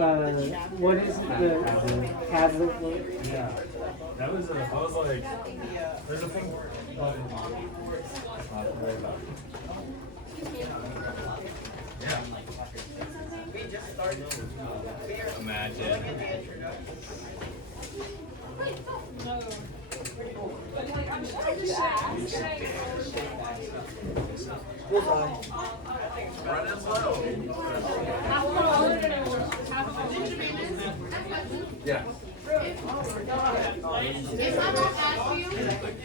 what is it, the tablet look? Yeah. That was I was like, there's a thing. Yeah. Imagine. Running slow. Yeah. If I'm not ask you,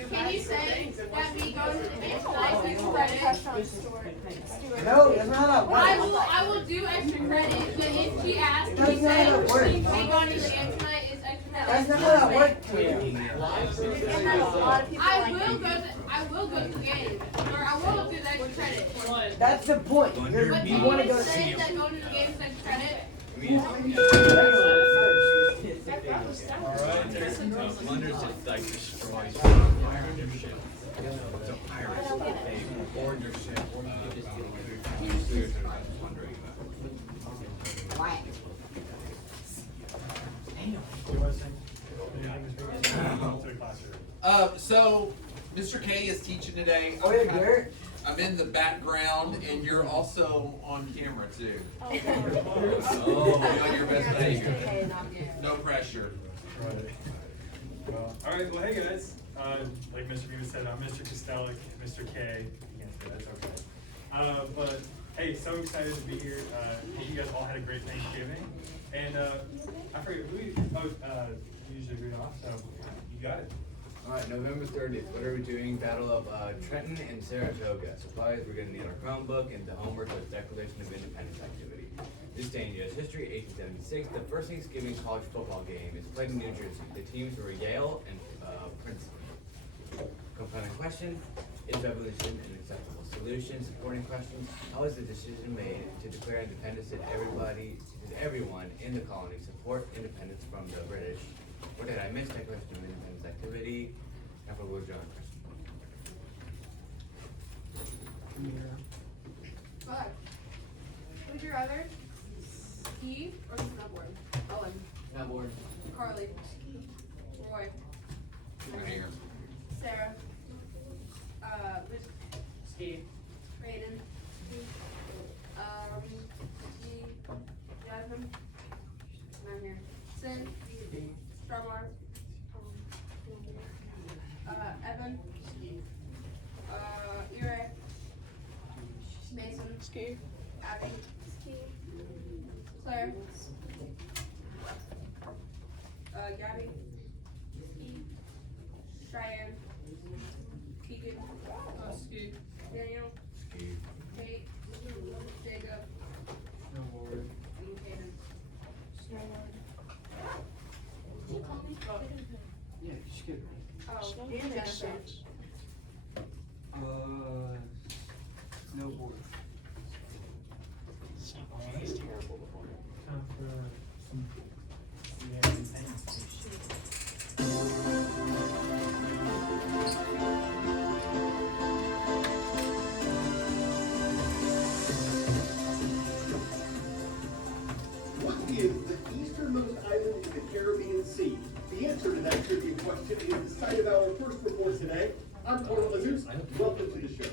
can you say that me going to the game tonight is credit? No, that's not how it works. I will do extra credit, but if she asks, can you That's not say how it works. me going to the game tonight is extra That's credit? not how it works, Cleo. I will go to the game, or I will do the extra credit. That's the point. But You can want to you go say that going to the game is extra credit? Alright. Blunders just like destroys your ship. It's a pirate. They board your ship. So Mr. K is teaching today. Oh, yeah, Garrett. I'm in the background, and you're also on camera too. Oh, you're on your best behavior. No pressure. Alright, well, hey guys. Like Mr. Beavis said, I'm Mr. Kostelik, Mr. K. You can't say that's okay. But hey, so excited to be here. Hope you guys all had a great Thanksgiving. And I forget who you usually read off, so you got it. Alright, November 30th, what are we doing? Battle of Trenton and Saratoga. Supplies, we're gonna need our Chromebook and the homework with Declaration of Independence activity. This day in U.S. history, 1876, the first Thanksgiving college football game is played in New Jersey. The teams were Yale and Princeton. Compelling question, is revolution an acceptable solution? Supporting questions, how was the decision made to declare independence? Did everyone in the colony support independence from the British? What did I miss? Declaration of Independence activity. Now for Will John Fuck. Would you rather ski or snowboard? Owen. Snowboard. Carly. Roy. Right here. Sarah. Liz. Ski. Raiden. Ski. Jasmine. I'm here. Sin. Starmar. Evan. Ire. Mason. Ski. Abby. Ski. Claire. Gabby. Ski. Cheyenne. Keegan. Ski. Daniel. Ski. Kate. Jacob. Snowboard. And Kaden. Yeah, skip. Oh, Damn, that Jennifer. sucks. Snowboard. He's terrible before. Time for some What is the easternmost island in the Caribbean Sea? The answer to that trivia question is the site of our first report today. I'm Cornel Azus. Welcome to the show.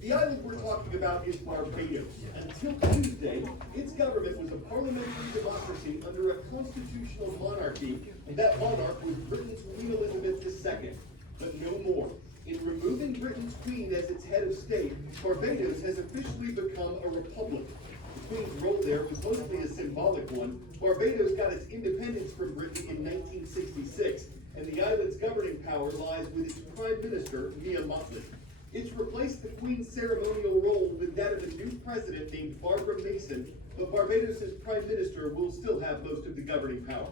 The island we're talking about is Barbados. Until Tuesday, its government was a parliamentary democracy under a constitutional monarchy, and that monarch was Britain's Queen Elizabeth II. But no more. In removing Britain's queen as its head of state, Barbados has officially become a republic. The Queen's role there was mostly a symbolic one. Barbados got its independence from Britain in 1966, and the island's governing power lies with its Prime Minister, Mia Mottley. It's replaced the Queen's ceremonial role with that of a new president named Barbara Mason, but Barbados' Prime Minister will still have most of the governing power.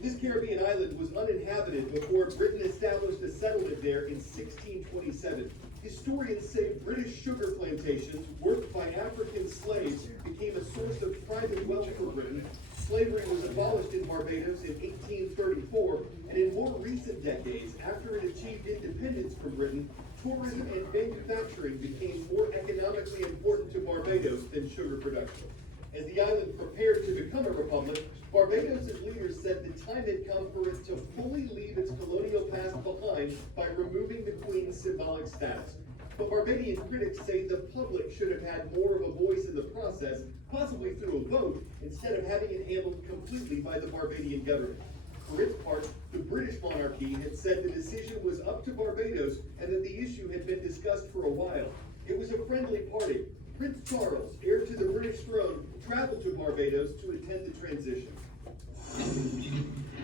This Caribbean island was uninhabited before Britain established a settlement there in 1627. Historians say British sugar plantations worked by African slaves became a source of private wealth for Britain. Slavery was abolished in Barbados in 1834, and in more recent decades, after it achieved independence from Britain, tourism and manufacturing became more economically important to Barbados than sugar production. As the island prepared to become a republic, Barbados' leaders said the time had come for it to fully leave its colonial past behind by removing the Queen's symbolic status. But Barbadian critics say the public should have had more of a voice in the process, possibly through a vote, instead of having it handled completely by the Barbadian government. For its part, the British monarchy had said the decision was up to Barbados and that the issue had been discussed for a while. It was a friendly party. Prince Charles, heir to the British throne, traveled to Barbados to attend the transition.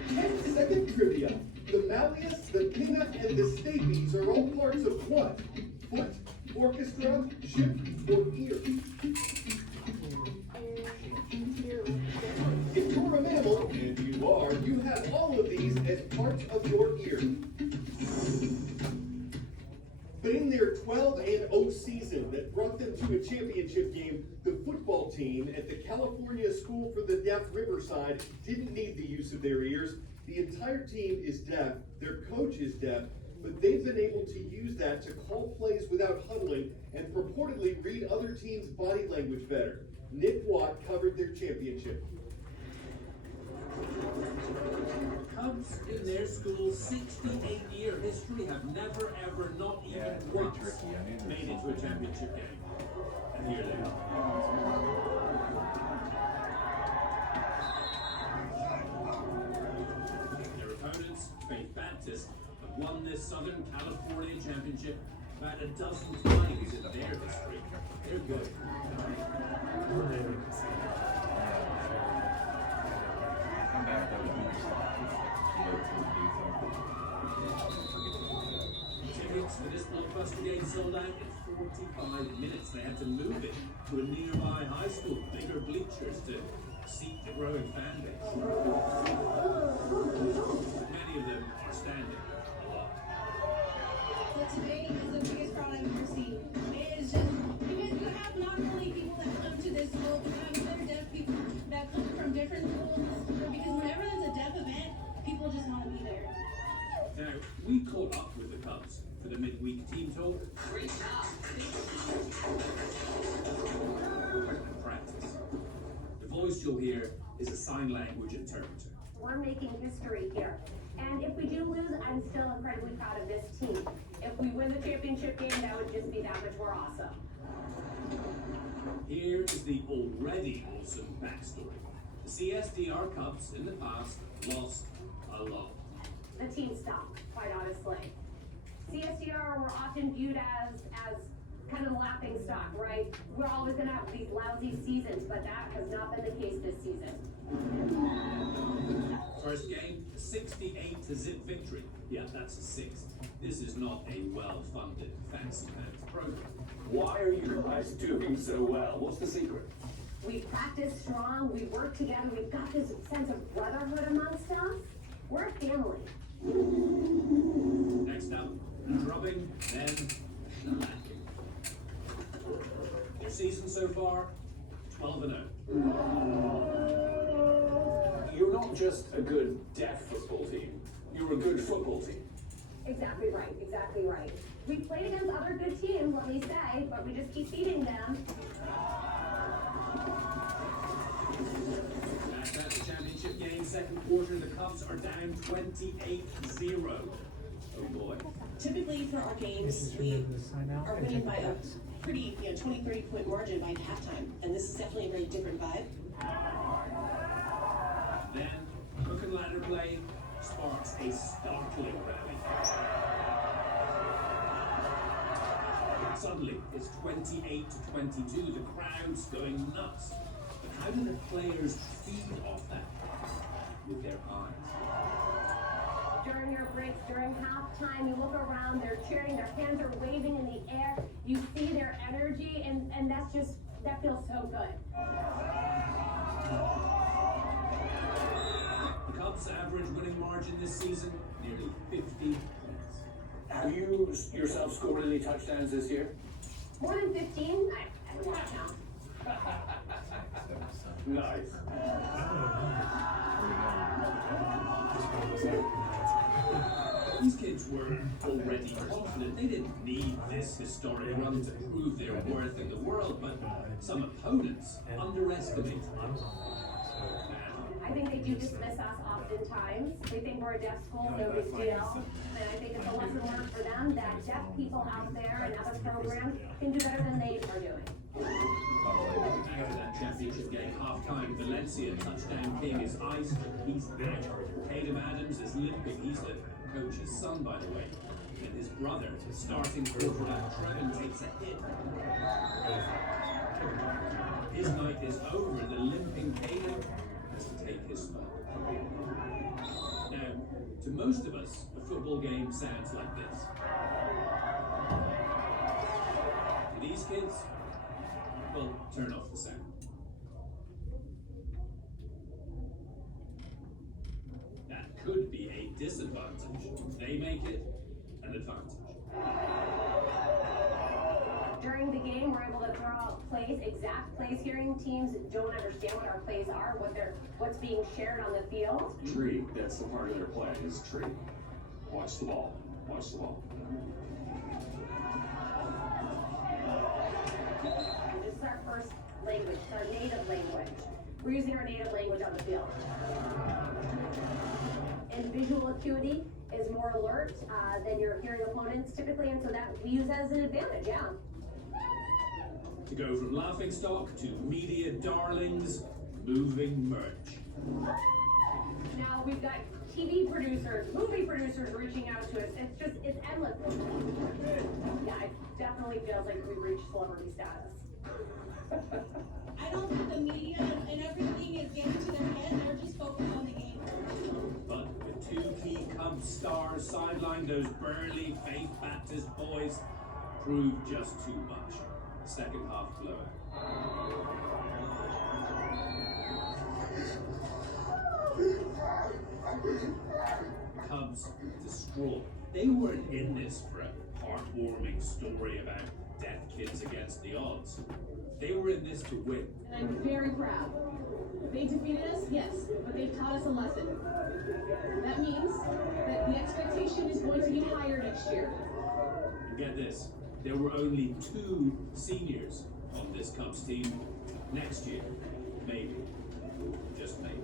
10-second trivia. The Malleus, the Pinna, and the Stapes are all parts of what? Foot, orchestra, ship, or ear? If you're a mammal, and you are, you have all of these as parts of your ear. But in their 12-0 season that brought them to a championship game, the football team at the California School for the Deaf Riverside didn't need the use of their ears. The entire team is deaf, their coach is deaf, but they've been able to use that to call plays without huddling and purportedly read other teams' body language better. Nick Watt covered their championship. Cubs in their school's 68-year history have never, ever, not even once made it to a championship game. And here they are. Their opponents, Faith Baptist, have won this Southern California championship about a dozen times in their history. They're good. Tickets for this blockbuster game sold out in 45 minutes. They had to move it to a nearby high school, bigger bleachers to seat the growing fan base. Many of them are standing a lot. So today is the biggest crowd I've ever seen. It is just because you have not only people that come to this school, but you have other deaf people that come from different schools. Because whenever there's a deaf event, people just want to be there. Now, we caught up with the Cubs for the midweek team talk and practice. The voice you'll hear is a sign language interpreter. We're making history here. And if we do lose, I'm still incredibly proud of this team. If we win the championship game, that would just be that much more awesome. Here is the already awesome backstory. The CSDR Cubs in the past lost a lot. The team stopped, quite honestly. CSDR were often viewed as kind of the laughing stock, right? We're always gonna have these lousy seasons, but that has not been the case this season. First game, 68-0 victory. Yeah, that's a sixth. This is not a well-funded fancy pants program. Why are you guys doing so well? What's the secret? We practice strong, we work together, we've got this sense of brotherhood amongst us. We're a family. Next up, drubbing, then shellacking. Their season so far, 12-0. You're not just a good deaf football team. You're a good football team. Exactly right, exactly right. We played against other good teams, let me say, but we just keep beating them. Back at the championship game, second quarter, the Cubs are down 28-0. Oh boy. Typically for our games, we are winning by a pretty, 20-30 point margin by halftime. And this is definitely a very different vibe. Then, hook and ladder play sparks a startling rally. Suddenly, it's 28-22. The crowd's going nuts. But how do the players feed off that? With their eyes. During your breaks, during halftime, you look around, they're cheering, their hands are waving in the air. You see their energy, and that feels so good. The Cubs' average winning margin this season, nearly 50 points. Have you yourself scored any touchdowns this year? More than 15? I don't want to count. Nice. The These kids were already confident. They didn't need this historic run to prove their worth in the world, but some opponents underestimated them. I think they do dismiss us oftentimes. They think we're a deaf school, no big deal. And I think it's a lesson learned for them that deaf people out there and other programs can do better than they are doing. After that championship game, halftime, Valencia touchdown king is iced. He's back. Caleb Adams is limping. He's the coach's son, by the way. And his brother, starting quarterback Trevin, takes a hit. His night is over. The limping Caleb has to take his spot. Now, to most of us, a football game sounds like this. To these kids, well, turn off the sound. That could be a disadvantage. They make it an advantage. During the game, we're able to throw out plays, exact plays. Hearing teams don't understand what our plays are, what's being shared on the field. Tree, that's the part of their play, is tree. Watch the ball. Watch the ball. This is our first language, it's our native language. We're using our native language on the field. And visual acuity is more alert than your hearing opponents typically, and so that we use that as an advantage, yeah. To go from laughingstock to media darlings, moving merch. Now we've got TV producers, movie producers reaching out to us. It's endless. Yeah, it definitely feels like we've reached celebrity status. I don't think the media and everything is getting to their head. They're just focused on the game. But with two key Cubs stars sidelined, those burly Faith Baptist boys proved just too much. Second half blowout. Cubs distraught. They weren't in this for a heartwarming story about deaf kids against the odds. They were in this to win. And I'm very proud. They defeated us, yes, but they've taught us a lesson. That means that the expectation is going to be higher next year. And get this, there were only 2 seniors on this Cubs team. Next year, maybe, just maybe.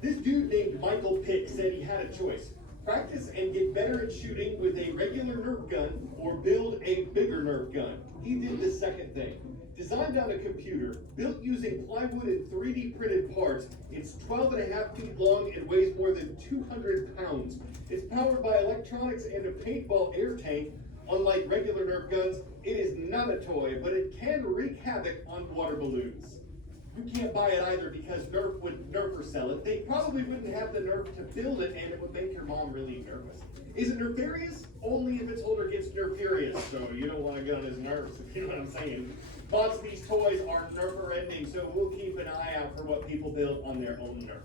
This dude named Michael Pick said he had a choice. Practice and get better at shooting with a regular Nerf gun or build a bigger Nerf gun. He did the second thing. Designed on a computer, built using plywood and 3D printed parts, it's 12.5 feet long and weighs more than 200 pounds. It's powered by electronics and a paintball air tank. Unlike regular Nerf guns, it is not a toy, but it can wreak havoc on water balloons. You can't buy it either because Nerf would Nerf sell it. They probably wouldn't have the Nerf to build it, and it would make your mom really nervous. Is it Nerfarious? Only if its holder gets Nerfarious, so you don't want a gun as Nerfs, if you know what I'm saying. Lots of these toys are Nerfer ending, so we'll keep an eye out for what people build on their own Nerf.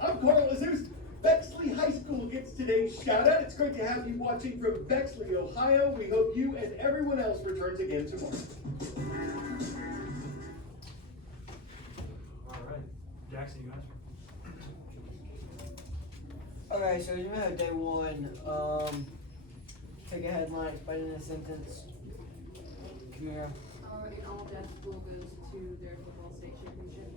I'm Carl Azus. Bexley High School gets today's shout out. It's great to have you watching from Bexley, Ohio. We hope you and everyone else returns again tomorrow. Jackson, you asked. Okay, so you know day one, take a headline, explain in a sentence. Kamira. An all-deaf school goes to their football state championship.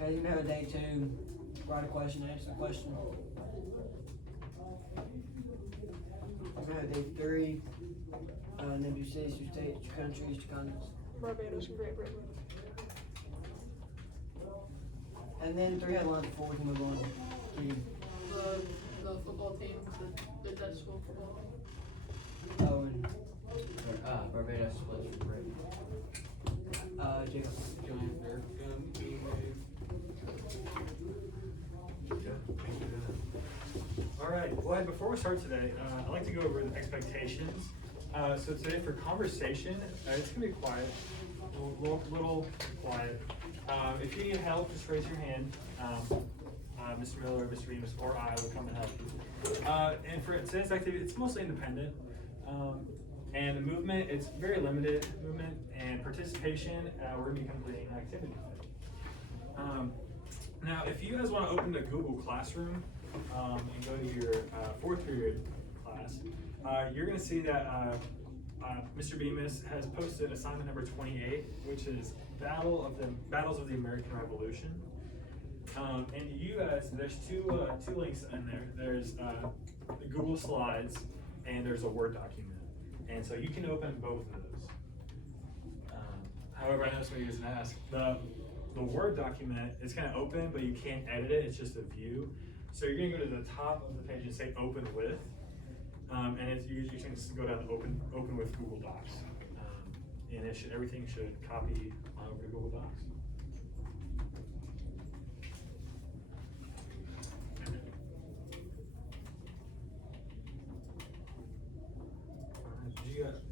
Okay, you know day two, write a question, answer the question. You know day three, name your cities, your states, your countries, your continents. Barbados and Great Britain. And then 3 headlines before we can move on to The football team, the Dutch school football team. oh, and Barbados splits from Britain. Jacob. All right, well, before we start today, I'd like to go over the expectations. So today for conversation, it's gonna be quiet, little quiet. If you need help, just raise your hand. Mr. Miller, Mr. Remus, or I will come and help you. And for today's activity, it's mostly independent. And the movement, it's very limited movement, and participation, we're gonna be completing an activity. Now, if you guys wanna open the Google Classroom, and go to your, fourth period class, you're gonna see that, Mr. Bemis has posted assignment number 28, which is Battles of the American Revolution. And you guys, there's two links in there. There's the Google Slides, and there's a Word document. And so you can open both of those. However, I know somebody was gonna ask, the Word document is kind of open, but you can't edit it, it's just a view. So you're gonna go to the top of the page and say open with, and you can just go down to open with Google Docs. And everything should copy over to Google Docs.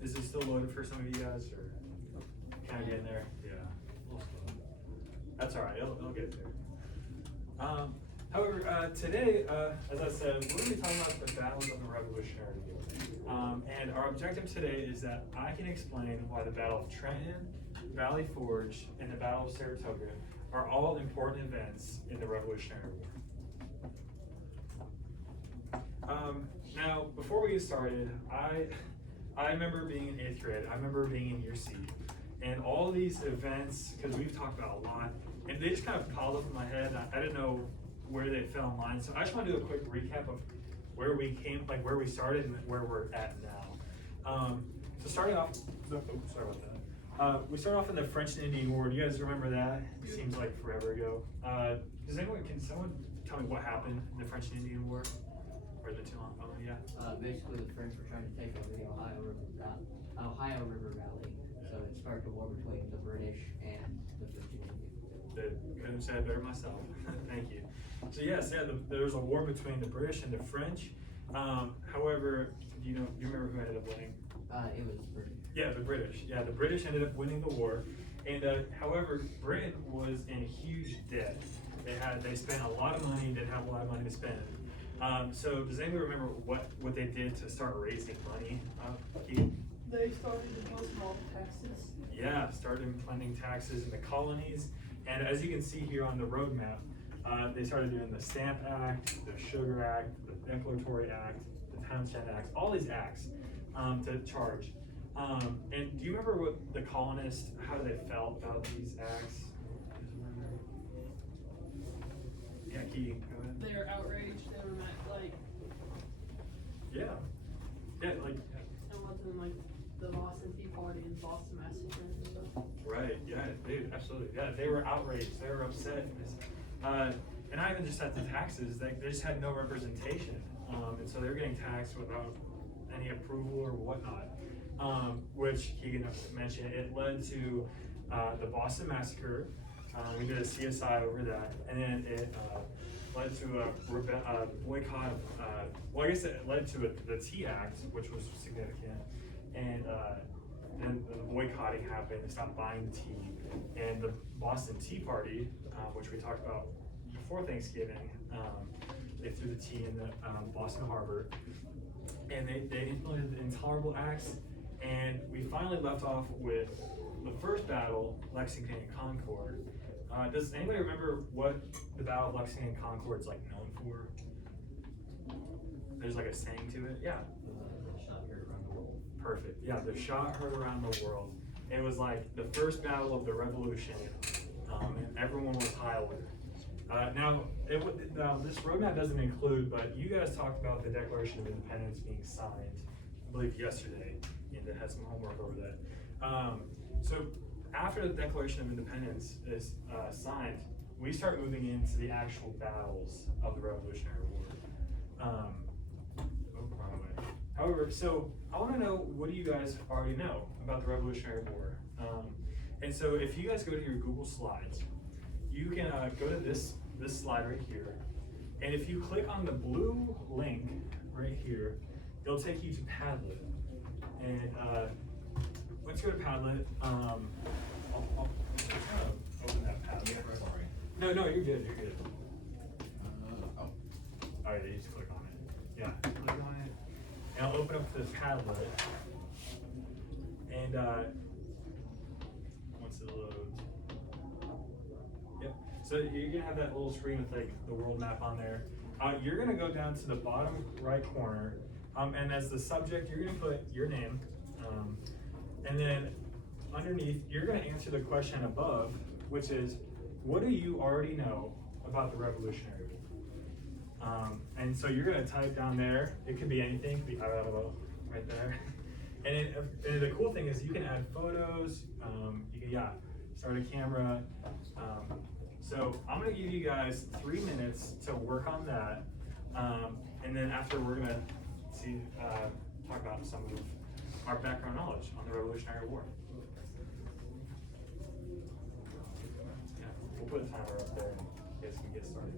Is it still loaded for some of you guys, or kind of getting there? Yeah, a little slow. That's all right. It'll get there. However, today, as I said, we're going to be talking about the battles of the Revolutionary War. And our objective today is that I can explain why the Battle of Trenton, Valley Forge, and the Battle of Saratoga are all important events in the Revolutionary War. Now, before we get started, I remember being in 8th grade. I remember being in year C, and all these events, because we've talked about a lot, and they just kind of piled up in my head. I didn't know where they fell in line, so I just want to do a quick recap of where we came, like where we started and where we're at now. So starting off, sorry about that. We started off in the French and Indian War. Do you guys remember that? It seems like forever ago. Can someone tell me what happened in the French and Indian War? Or is it too long? Oh, yeah. Basically, the French were trying to take over the Ohio River Valley. So it sparked a war between the British and the Virginians. Couldn't have said it better myself. Thank you. So yes, there was a war between the British and the French. However, do you remember who ended up winning? It was British. Yeah, the British. Yeah, the British ended up winning the war. And however, Britain was in huge debt. They spent a lot of money, didn't have a lot of money to spend. So does anybody remember what they did to start raising money? They started imposing all the taxes. Yeah, started implementing taxes in the colonies. And as you can see here on the roadmap, they started doing the Stamp Act, the Sugar Act, the Declaratory Act, the Townshend Act, all these acts to charge. And do you remember what the colonists, how they felt about these acts? Yeah, Keegan, go ahead. They were outraged. They were like. Yeah, like. And wasn't like the Boston Tea Party and Boston Massacre and stuff. Right. Yeah, dude, absolutely. Yeah, they were outraged. They were upset. And not even just at the taxes. They just had no representation, and so they were getting taxed without any approval or whatnot. Which Keegan mentioned, it led to the Boston Massacre. We did a CSI over that, and then it led to a boycott. Well, I guess it led to the Tea Act, which was significant, and then the boycotting happened. They stopped buying tea, and the Boston Tea Party, which we talked about before Thanksgiving, they threw the tea in the Boston Harbor, and they implemented the Intolerable Acts, and we finally left off with the first battle, Lexington and Concord. Does anybody remember what the Battle of Lexington and Concord is like known for? There's like a saying to it. Yeah. Shot heard around the world. Perfect. Yeah, the shot heard around the world. It was like the first battle of the Revolution, and everyone was high alert. Now, this roadmap doesn't include, but you guys talked about the Declaration of Independence being signed, I believe yesterday, and it had some homework over that. So after the Declaration of Independence is signed, we start moving into the actual battles of the Revolutionary War. Wrong way. However, so I want to know, what do you guys already know about the Revolutionary War? And so if you guys go to your Google Slides, you can go to this slide right here, and if you click on the blue link right here, it'll take you to Padlet. And once you go to Padlet, I'll open that Padlet. No, you're good. Oh yeah, you just click on it. Yeah, click on it, and I'll open up the Padlet. And once it loads, yep. So you're gonna have that little screen with like the world map on there. You're gonna go down to the bottom right corner, and as the subject, you're gonna put your name, and then underneath, you're gonna answer the question above, which is, what do you already know about the Revolutionary War? And so you're gonna type down there, it could be anything, it could be right there. And the cool thing is you can add photos, you can, start a camera. So I'm gonna give you guys 3 minutes to work on that. And then after we're gonna talk about some of our background knowledge on the Revolutionary War. Yeah, we'll put a timer up there and you guys can get started.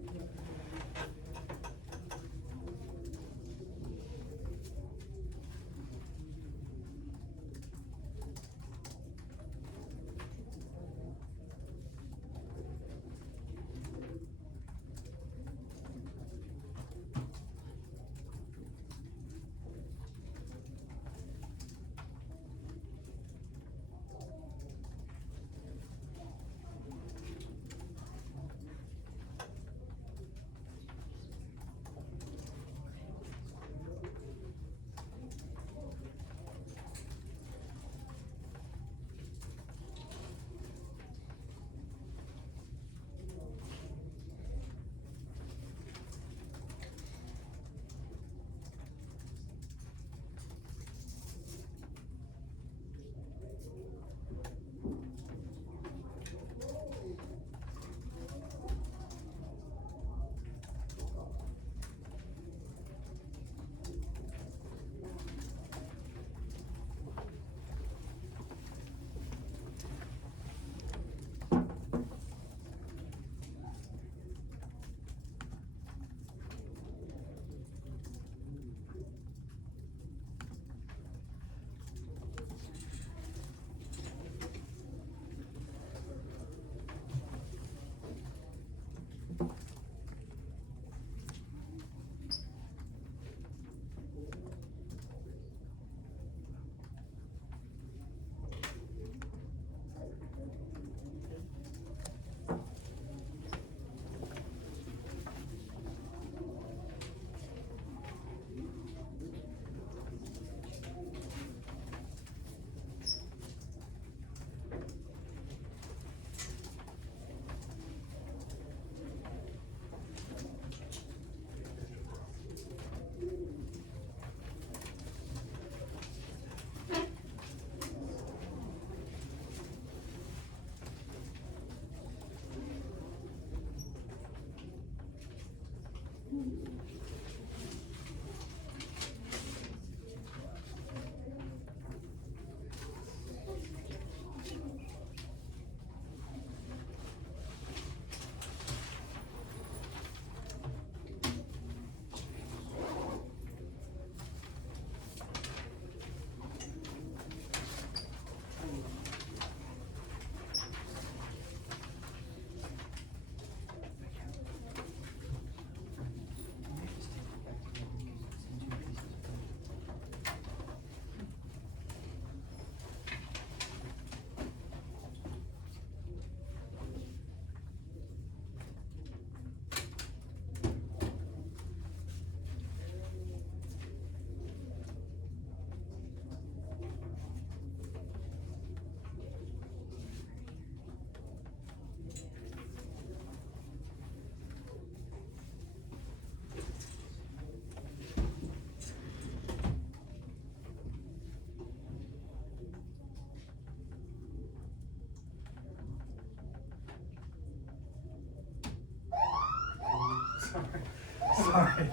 Sorry,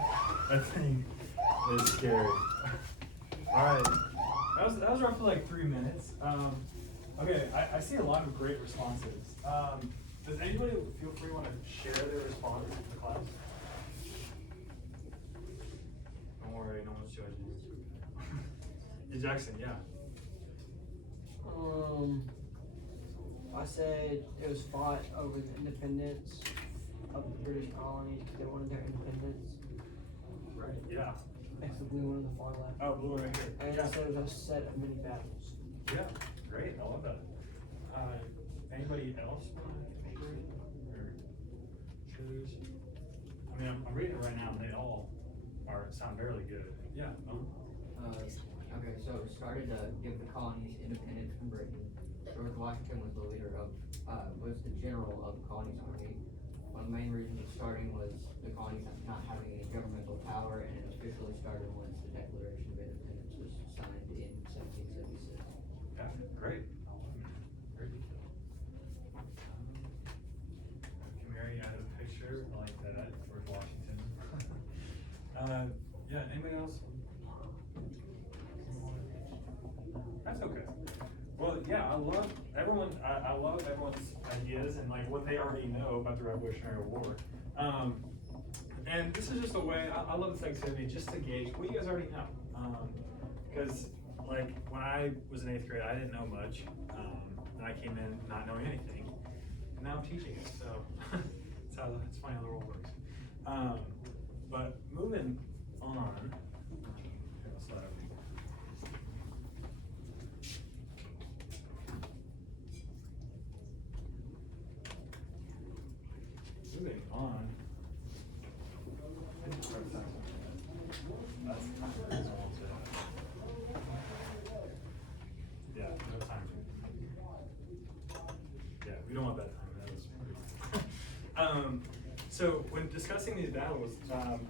that thing is scary. Alright, that was roughly like 3 minutes. Okay, I see a lot of great responses. Does anybody feel free want to share their response with the class? Don't worry, no one's judging you. Jackson, yeah. I said it was fought over the independence of the British colonies because they wanted their independence. Right, yeah. Next to the blue one on the far left. Oh, blue one right here. And I said it was a set of many battles. Yeah. great, I love that. Anybody else want to read or choose? I mean, I'm reading it right now, and they all sound fairly good. Yeah. Okay, so it started to give the colonies independence from Britain. George Washington was the leader of, was the general of the colonies army. One of the main reasons of starting was the colonies not having any governmental power, and it officially started once the Declaration of Independence was signed in 1776. Yeah, great. Very detailed. Can Mary add a picture like that, George Washington? Yeah, anybody else? That's okay. Well, yeah, I love everyone's ideas and like what they already know about the Revolutionary War. And this is just a way, I love this activity just to gauge what you guys already know. Because like when I was in 8th grade, I didn't know much. And I came in not knowing anything. And now I'm teaching it, so it's funny how the world works. But moving on. Moving on. Yeah, no time. Yeah, we don't want that time. That was pretty. So when discussing these battles,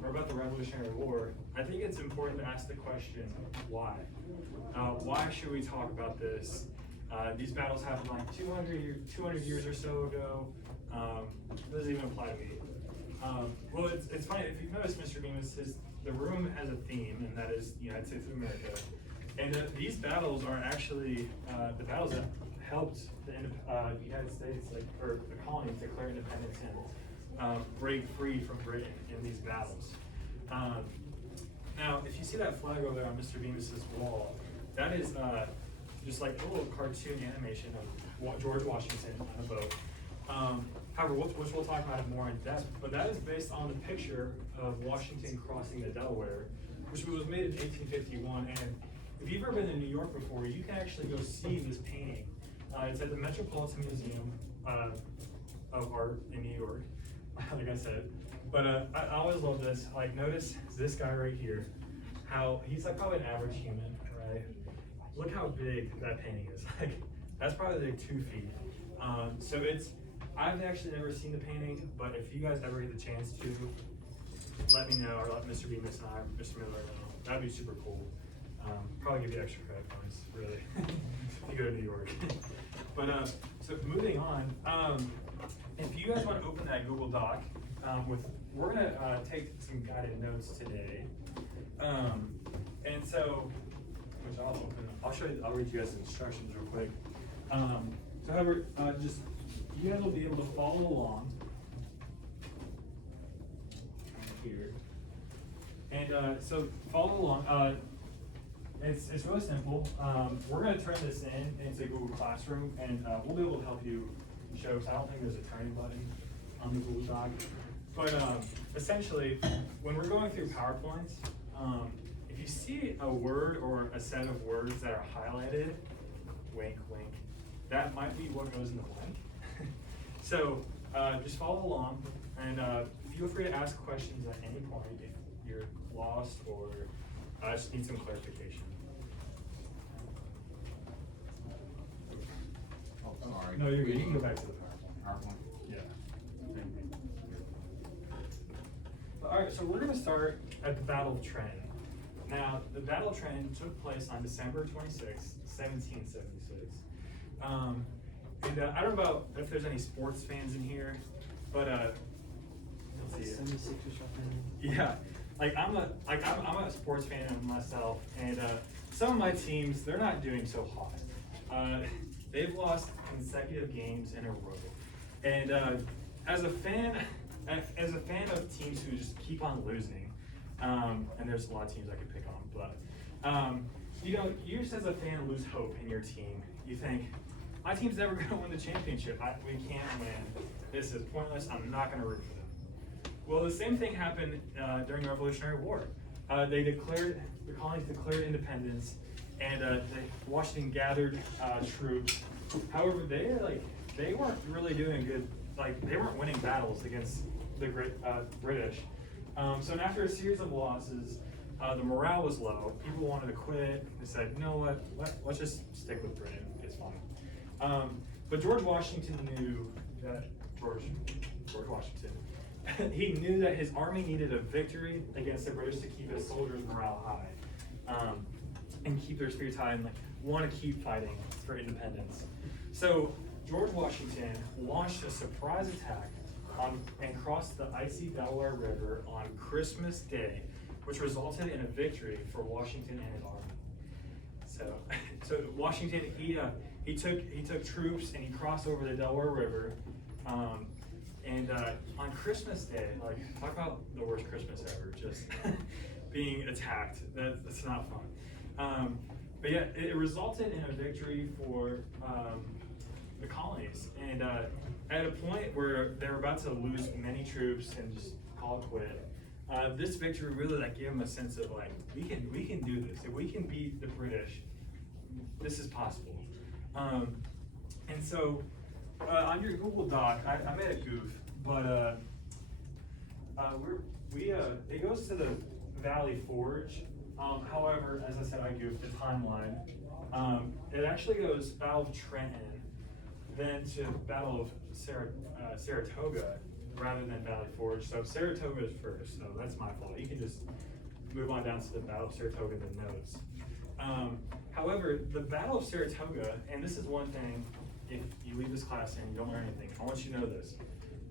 or about the Revolutionary War, I think it's important to ask the question, why? Why should we talk about this? These battles happened like 200 years or so ago. Doesn't even apply to me. Well, it's funny, if you've noticed, Mr. Bemis, the room has a theme, and that is the United States of America. And these battles are actually the battles that helped the United States, or the colonies, declare independence and break free from Britain in these battles. Now, if you see that flag over there on Mr. Bemis's wall, that is just like a little cartoon animation of George Washington on a boat. However, which we'll talk about it more in depth, but that is based on the picture of Washington crossing the Delaware, which was made in 1851. And if you've ever been in New York before, you can actually go see this painting. It's at the Metropolitan Museum of Art in New York, like I said. But I always love this. Like, notice this guy right here, how he's like probably an average human, right? Look how big that painting is. Like, that's probably like 2 feet. So I've actually never seen the painting, but if you guys ever get the chance to, let me know, or let Mr. Bemis and I, Mr. Miller know. That'd be super cool. Probably give you extra credit points, really, if you go to New York. But so moving on, if you guys want to open that Google Doc, we're gonna take some guided notes today. And so, which I'll show you. I'll read you guys the instructions real quick. So however, just you guys will be able to follow along here. And so follow along. It's really simple. We're going to turn this into Google Classroom, and we'll be able to help you show. So I don't think there's a turning button on the Google Doc. But essentially, when we're going through PowerPoints, if you see a word or a set of words that are highlighted, wink, wink, that might be what goes in the blank. So just follow along, and feel free to ask questions at any point if you're lost or just need some clarification. Oh, sorry. No, you're good. You can go back to the PowerPoint. Yeah. All right, so we're going to start at the Battle of Trenton. Now, the Battle of Trenton took place on December 26, 1776. And I don't know about if there's any sports fans in here, but let's see. 76 or something. Yeah, I'm a sports fan of myself, and some of my teams, they're not doing so hot. They've lost consecutive games in a row, and as a fan of teams who just keep on losing, and there's a lot of teams I could pick on, but you just as a fan lose hope in your team. You think, my team's never going to win the championship. We can't win. This is pointless. I'm not going to root for them. Well, the same thing happened during the Revolutionary War. The colonies declared independence, and Washington gathered troops. However, they weren't really doing good. Like, they weren't winning battles against the great British. So after a series of losses, the morale was low. People wanted to quit. They said, you know what? Let's just stick with Britain. It's fine. But George Washington knew that George Washington. He knew that his army needed a victory against the British to keep his soldiers' morale high, and keep their spirits high, and want to keep fighting for independence. So George Washington launched a surprise attack and crossed the icy Delaware River on Christmas Day, which resulted in a victory for Washington and his army. So Washington, he took troops and he crossed over the Delaware River, and on Christmas Day, like, talk about the worst Christmas ever, just being attacked. That's not fun. But yeah, it resulted in a victory for the colonies, and at a point where they were about to lose many troops and just call it quit, this victory really gave them a sense of we can do this. If we can beat the British, this is possible. And so on your Google Doc, I made a goof, but it goes to the Valley Forge. However, as I said, I goofed the timeline. It actually goes Battle of Trenton, then to Battle of Saratoga, rather than Valley Forge. So Saratoga is first, so that's my fault. You can just move on down to the Battle of Saratoga in the notes. However, the Battle of Saratoga, and this is one thing, if you leave this class and you don't learn anything, I want you to know this,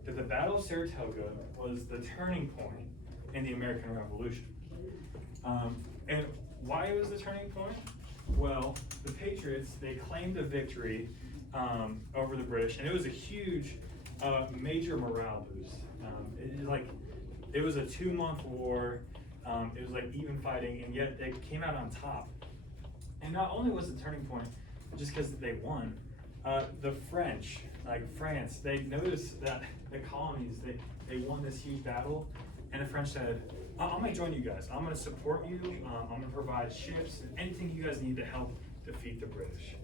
that the Battle of Saratoga was the turning point in the American Revolution. And why it was the turning point? Well, the Patriots, they claimed a victory over the British, and it was a huge, major morale boost. It was a 2-month war. It was even fighting, and yet they came out on top. And not only was it a turning point just because they won, the French, France, they noticed that the colonies, they won this huge battle, and the French said, I'm gonna join you guys. I'm gonna support you. I'm gonna provide ships and anything you guys need to help defeat the British.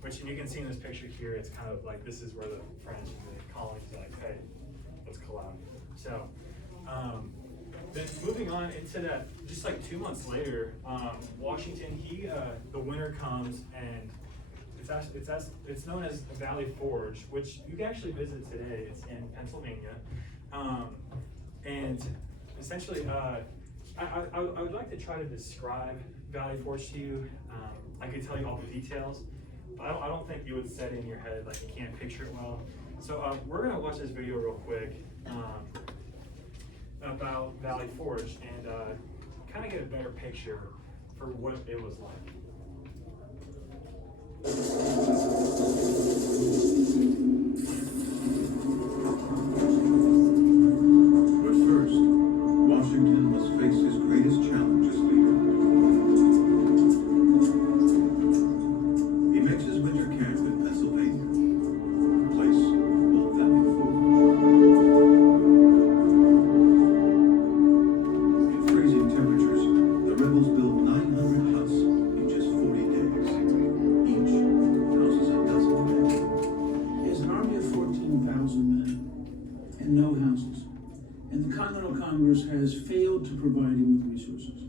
Which you can see in this picture here, it's kind of this is where the French and the colonies are hey, let's collab. So, then moving on into that, just 2 months later, Washington, the winter comes, and it's known as Valley Forge, which you can actually visit today. It's in Pennsylvania, and essentially, I would like to try to describe Valley Forge to you. I could tell you all the details, but I don't think you would set in your head, you can't picture it well. So we're gonna watch this video real quick about Valley Forge and kind of get a better picture for what it was like. But first, Washington must face his greatest challenge as leader. He makes his winter camp in Pennsylvania, a place called Valley Forge. In freezing temperatures, the rebels built 900 huts in just 40 days. Each houses a dozen men. He has an army of 14,000 men and no houses. And the Continental Congress has failed to provide him with resources.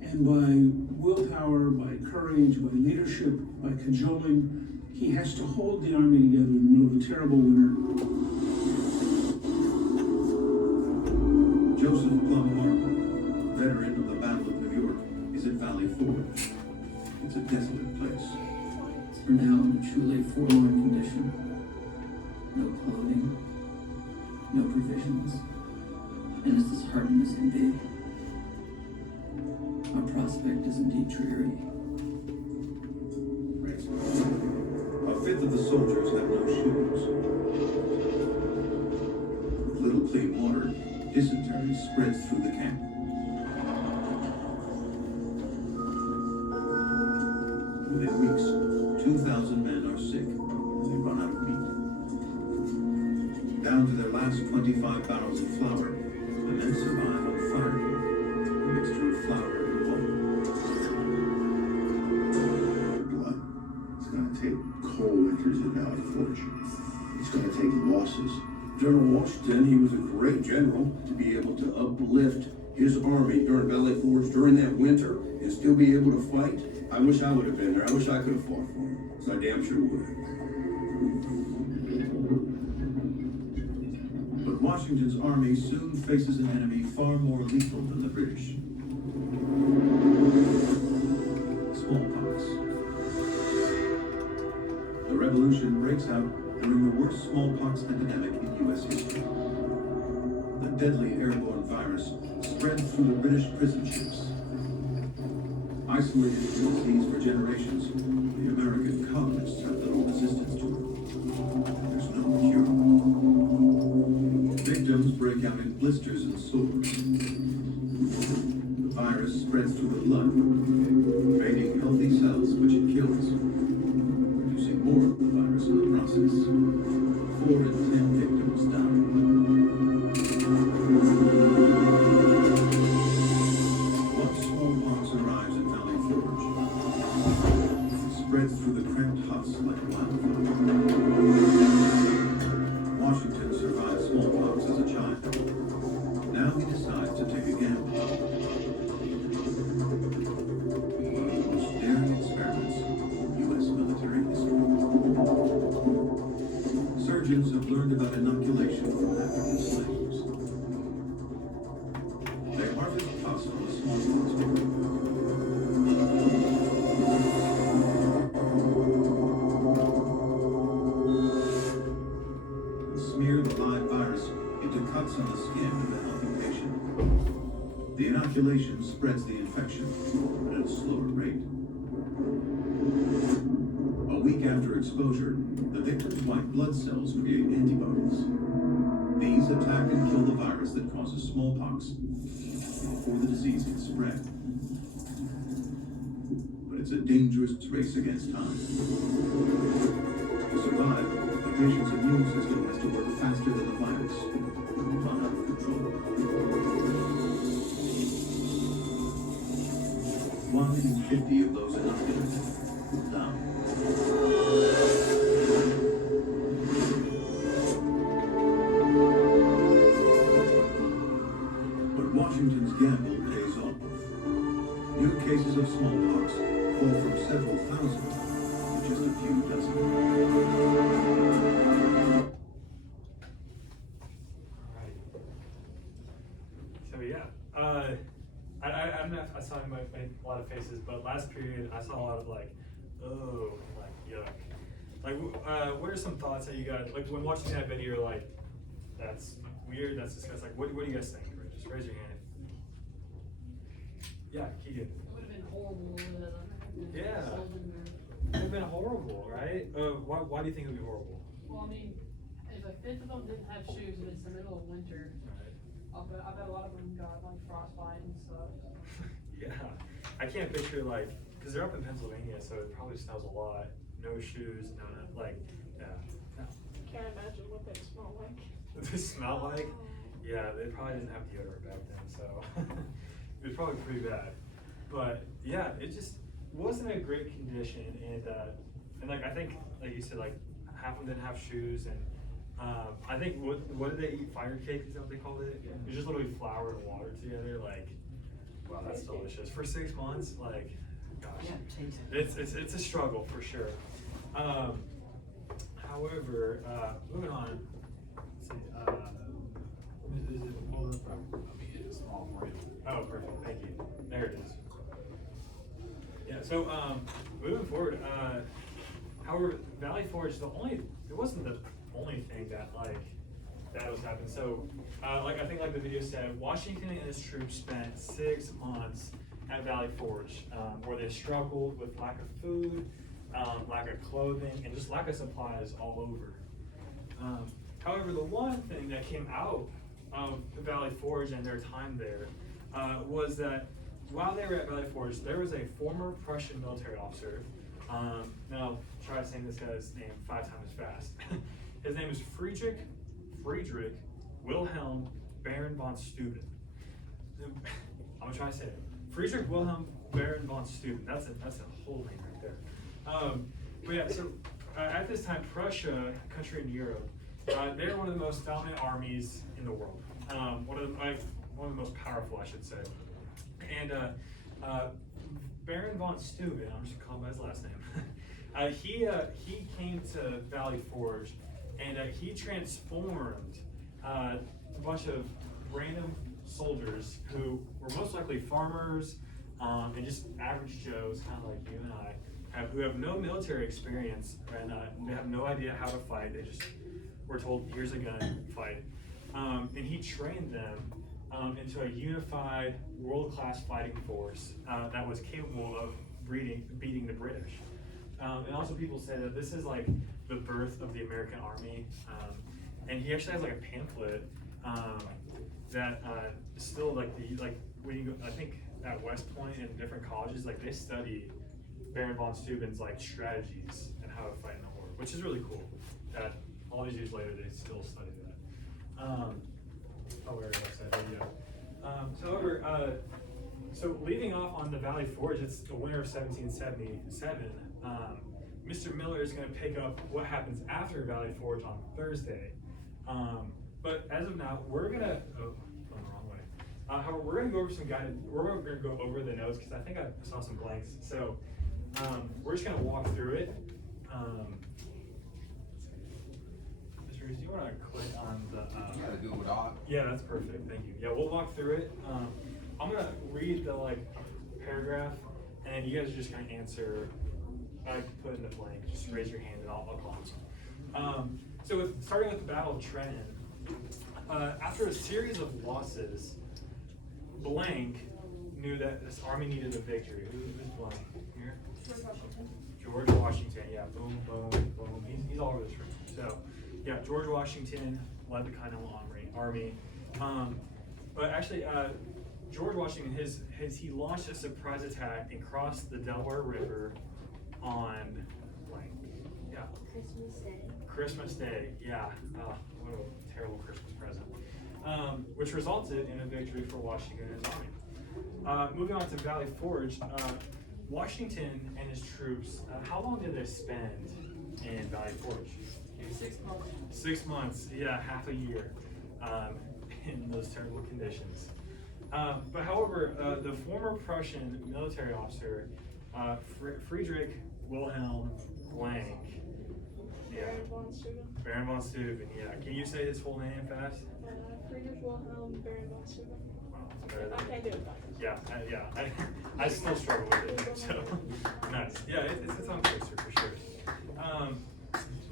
And by willpower, by courage, by leadership, by cajoling, he has to hold the army together in the middle of a terrible winter. Joseph Plum Marple, veteran of the Battle of New York, is at Valley Forge. It's a desolate place. We're now in a truly forlorn condition. No clothing, no provisions, and it's disheartening as can be. Our prospect is indeed dreary. A fifth of the soldiers have no shoes. With little clean water, dysentery spreads through the camp. Within weeks, 2,000 men are sick as they run out of meat. Down to their last 25 barrels of flour, the men survive on firewood, a mixture of flour and water. cold winters in Valley Forge. It's going to take losses. General Washington, he was a great general to be able to uplift his army during Valley Forge during that winter and still be able to fight. I wish I would have been there. I wish I could have fought for him, because I damn sure would have. But Washington's army soon faces an enemy far more lethal than the British. Smallpox. The revolution breaks out during the worst smallpox epidemic in U.S. history. The deadly airborne virus spread through the British prison ships. Isolated from disease for generations, the American colonists have little resistance to it. There's no cure. Victims break out in blisters and sores. The virus spreads through the blood, invading healthy cells which it kills, producing more of the virus in the process. 4 in 10 victims die. Once smallpox arrives at Valley Forge, it spreads through the cramped huts like wildfire. Washington survived smallpox as a child. Now he decides to take a gamble. One of the most daring experiments in U.S. military history. Surgeons have learned about inoculation from African slaves. They harvest pus from a smallpox victim. Smear the live virus into cuts on the skin of the healthy patient. The inoculation spreads the infection, but at a slower rate. A week after exposure, the victim's white blood cells create antibodies. These attack and kill the virus that causes smallpox before the disease can spread. But it's a dangerous race against time. To survive, the patient's immune system has to work faster than the virus, run out of control. 1 in 50 of those inoculated will die. But Washington's gamble pays off. New cases of smallpox fall from several thousand to just a few dozen. So yeah, I don't know if I saw a lot of faces, but last period I saw a lot of like, oh, like yuck. Like, what are some thoughts that you guys, like when watching that video, you're like, that's weird, that's disgusting. Like, what do you guys think? Just raise your hand. Yeah, Keegan. It would have been horrible. Yeah. It would have been horrible, right? Why do you think it would be horrible? Well, I mean, if a fifth of them didn't have shoes and it's the middle of winter, I bet a lot of them got like frostbite and stuff. Yeah, I can't picture like, cause they're up in Pennsylvania, so it probably snows a lot. No shoes, none, like, yeah. Can't imagine what they smell like. They smell like? Yeah, they probably didn't have deodorant back then, so it was probably pretty bad. But yeah, it just wasn't a great condition, and like I think, like you said, like half of them didn't have shoes, and I think what did they eat? Fire cake, is that what they called it? It was just literally flour and water together. Like, wow, that's delicious. For 6 months, like, gosh, it's a struggle for sure. However, moving on. Let's see. Oh, perfect. Thank you. There it is. Yeah. So moving forward. However, Valley Forge, it wasn't the only thing that was happening. So, like I think, like the video said, Washington and his troops spent 6 months at Valley Forge, where they struggled with lack of food, lack of clothing, and just lack of supplies all over. However, the one thing that came out of Valley Forge and their time there was that while they were at Valley Forge, there was a former Prussian military officer. Now, try saying this guy's name 5 times fast. His name is Friedrich Wilhelm Baron von Steuben. I'm gonna try to say it. Friedrich Wilhelm Baron von Steuben. That's a whole name right there. But yeah, so at this time, Prussia, a country in Europe, they're one of the most dominant armies in the world. One of the most powerful, I should say. And Baron von Steuben, I'm just gonna call him by his last name. He came to Valley Forge, and he transformed a bunch of random soldiers who were most likely farmers and just average Joes, kind of like you and I, who have no military experience and they have no idea how to fight. They just were told, here's a gun, fight. And he trained them into a unified, world-class fighting force that was capable of beating the British. And also people say that this is like the birth of the American Army. And he actually has like a pamphlet that still like when you go, I think at West Point and different colleges, like they study Baron von Steuben's like strategies and how to fight in a war, which is really cool. That all these years later they still study that. Where was I? There you go. So leading off on the Valley Forge, it's the winter of 1777. Mr. Miller is going to pick up what happens after Valley Forge on Thursday. But as of now, we're gonna going the wrong way. However, we're gonna go over some guided. We're gonna go over the notes because I think I saw some blanks. So we're just gonna walk through it. Mr. Reese, do you want to click on the Google Doc? Yeah, that's perfect. Thank you. Yeah, we'll walk through it. I'm gonna read the paragraph, and you guys are just gonna answer. Put in the blank. Just raise your hand, and I'll call them. So starting with the Battle of Trenton, after a series of losses, Blank knew that this army needed a victory. Who's Blank here? George Washington. George Washington, yeah, boom, boom, boom. He's all over this room. So, yeah, George Washington led the Continental Army. But actually, George Washington, he launched a surprise attack and crossed the Delaware River on Blank. Yeah. Christmas Day, yeah. What a terrible Christmas present. Which resulted in a victory for Washington and his army. Moving on to Valley Forge, Washington and his troops, how long did they spend in Valley Forge? 6 months. 6 months, yeah, half a year in those terrible conditions. But however, the former Prussian military officer, Friedrich Wilhelm Blank, Baron von Steuben. Baron von Steuben, yeah. Can you say his full name fast? Friedrich Wilhelm Baron von Steuben. Wow, I can't do it backwards. Yeah. I still struggle with it. So nice. Yeah, it's a tongue twister for sure.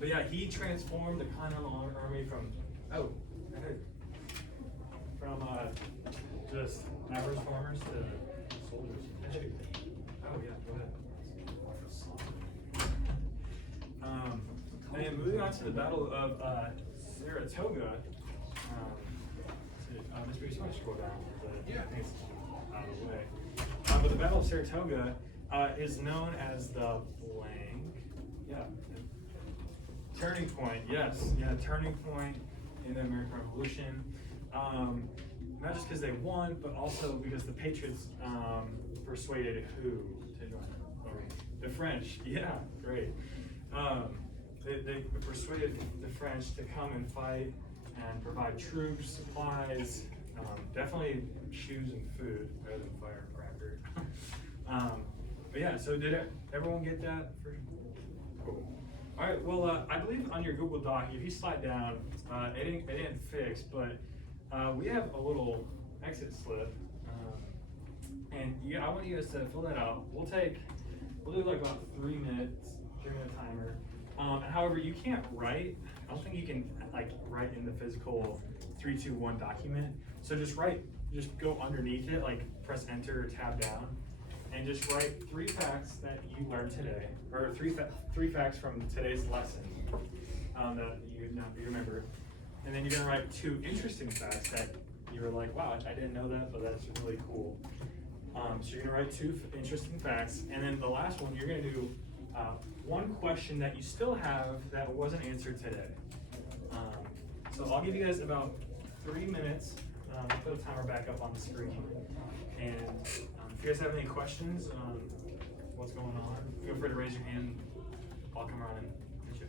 But yeah, he transformed the Continental Army from just average farmers to soldiers. Oh yeah, go ahead. And moving on to the Battle of Saratoga. Mr. Reese, you want to scroll down? I think it's out of the way. But the Battle of Saratoga is known as the turning point. Yes, turning point in the American Revolution. Not just because they won, but also because the Patriots persuaded who to join? The French. Yeah, great. They persuaded the French to come and fight and provide troops, supplies, definitely shoes and food rather than firecracker. But yeah, so did everyone get that? Cool. All right, well, I believe on your Google Doc, if you slide down, it didn't fix, but we have a little exit slip. And I want you guys to fill that out. We'll do like about 3 minutes, 3-minute timer. However, you can't write. I don't think you can write in the physical 3, 2, 1 document. So just go underneath it, press enter or tab down, and just write 3 facts that you learned today, or 3 facts from today's lesson that you remember. And then you're gonna write 2 interesting facts that you were like, wow, I didn't know that, but that's really cool. So you're gonna write 2 interesting facts, and then the last one, you're gonna do 1 question that you still have that wasn't answered today. So I'll give you guys about 3 minutes. I'll put the timer back up on the screen. And if you guys have any questions on what's going on, feel free to raise your hand. I'll come around and get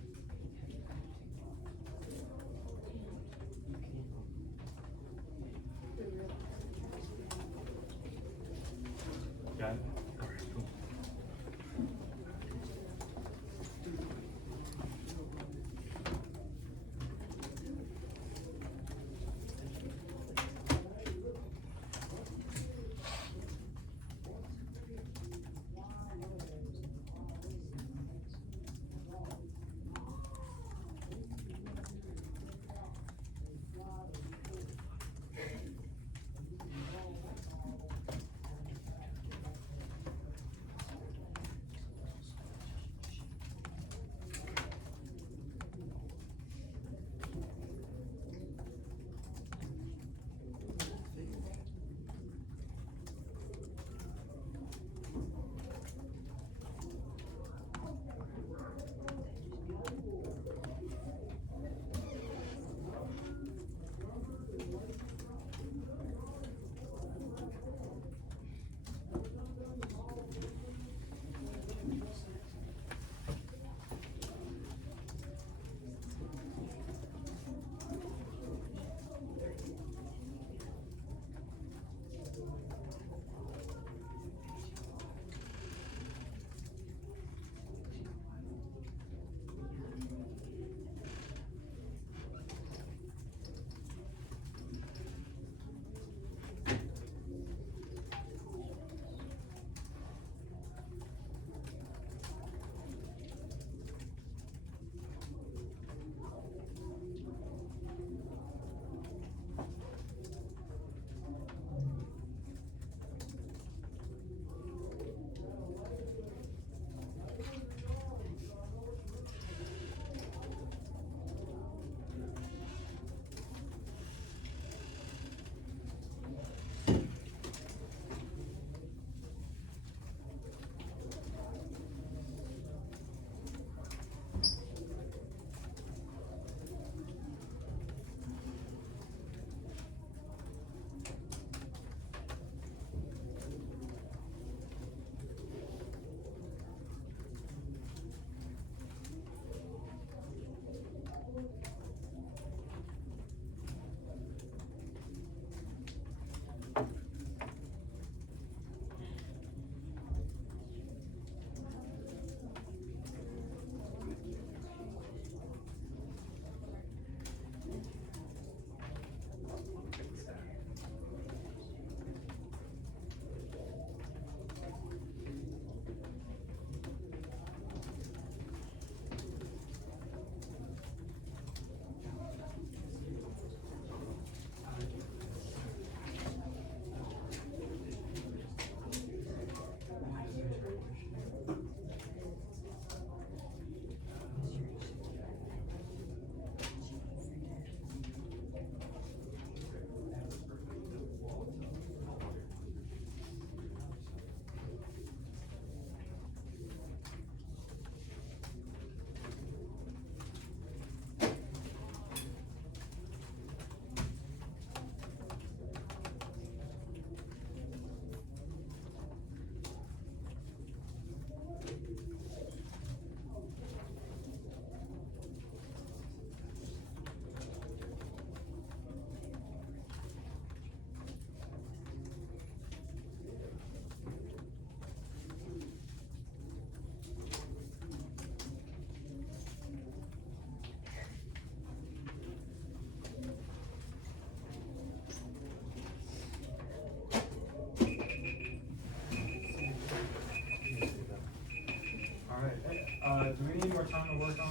Do we need more time to work on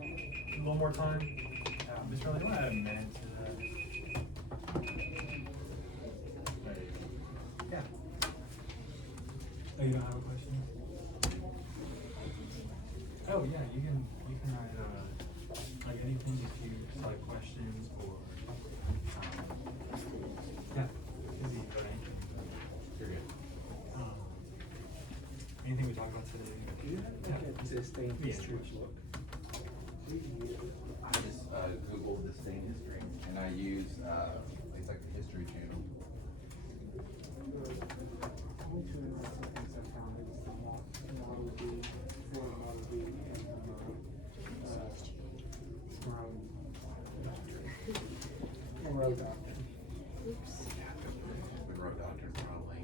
a little more time? Mr. Riley, do I have a minute to that? Yeah. Oh, you don't have a question? Oh, yeah, you can write, like anything if you, like questions or, yeah, it could be about anything, but you're good. Anything we talked about today? Disdain history book. I just Googled disdain history, and I use it's like the History Channel. Road doctor. The road doctor probably.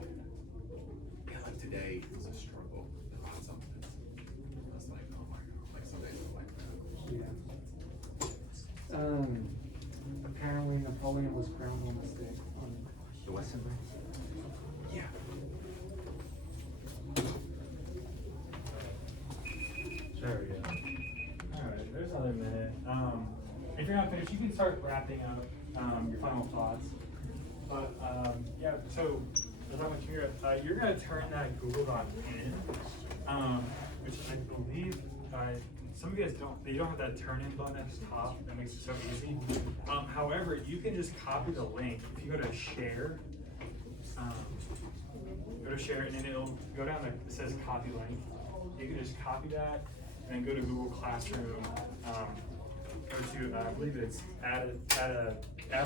Yeah, like today was a struggle to find something. I was like, oh my god, like some days I'm like that. Yeah. Apparently Napoleon was crowned on the stick on The what? December. Yeah. There we go. Alright, there's another minute. If you're not finished, you can start wrapping up your final thoughts. But yeah, so as I'm with you, you're gonna turn that Google Doc in, which I believe some of you guys don't have that turn in button at the top that makes it so easy. However, you can just copy the link. If you go to share, and then it'll go down there, it says copy link. You can just copy that and then go to Google Classroom, go to, I believe it's add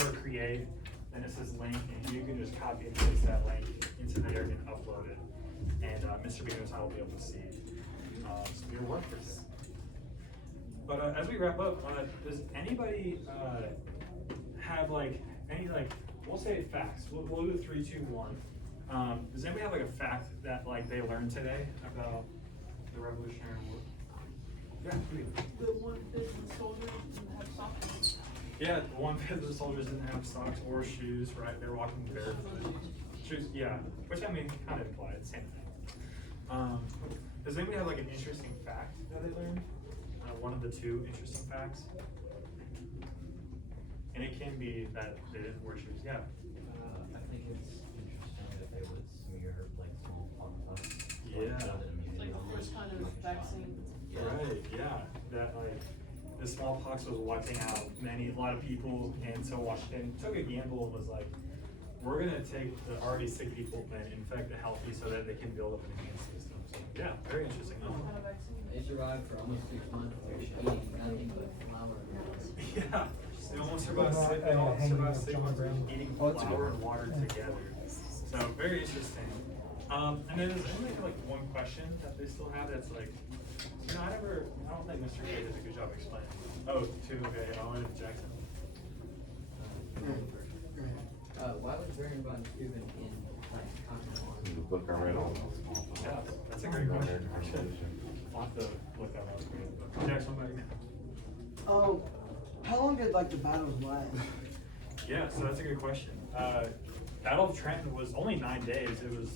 or create, then it says link, and you can just copy and paste that link into there and upload it. And Mr. Bean and I will be able to see your work for today. But as we wrap up, does anybody have any we'll say facts. We'll do 3, 2, 1. Does anybody have a fact that they learned today about the Revolutionary War? Yeah, please. The 1/5 of the soldiers didn't have socks. Yeah, 1/5 of the soldiers didn't have socks or shoes, right? They're walking barefoot. Shoes, yeah. Which I mean, kind of implied, same thing. Does anybody have an interesting fact that they learned? One of the 2 interesting facts? And it can be that they didn't wear shoes, yeah. I think it's interesting that they would smear smallpox on. Yeah. It's like the first kind of vaccine. Right, yeah. That the smallpox was wiping out a lot of people, and so Washington took a gamble and was like, we're gonna take the already sick people and infect the healthy so that they can build up an immune system. So yeah, very interesting. They survived for almost 6 months eating nothing but flour. Yeah, they almost survived 6 months eating flour and water together. So very interesting. And then does anybody have one question that they still have that's I don't think Mr. K did a good job explaining. Oh, 2, okay, I'll let Jackson. Why was Baron von Steuben in Continental Army? The book I read on. Yeah, that's a great question. I'll have to look that up. Jackson, back now. How long did the battles last? Yeah, so that's a good question. Battle of Trenton was only 9 days. It was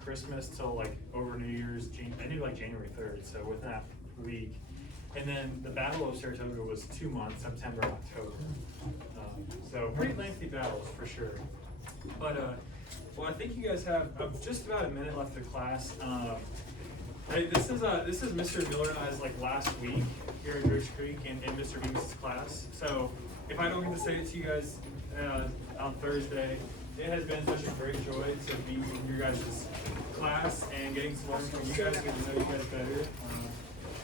Christmas till over New Year's, ended January 3rd, so within that week. And then the Battle of Saratoga was 2 months, September, October. So pretty lengthy battles for sure. But well, I think you guys have just about a minute left of class. Hey, this is Mr. Miller and I's last week here at Rich Creek in Mr. Beams' class. So if I don't get to say it to you guys on Thursday, it has been such a great joy to be in your guys' class and getting to learn from you guys, getting to know you guys better.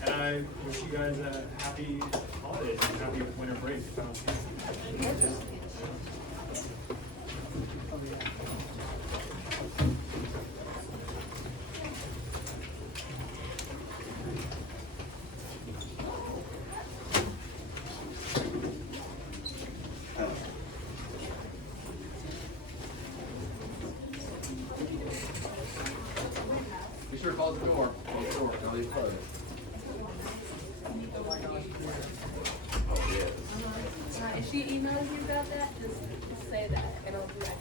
And I wish you guys a happy holidays and happy winter break. If I don't see you. Be sure to close the door. Close the door. Don't leave it closed. If she emails you about that, just say that, and I'll do that.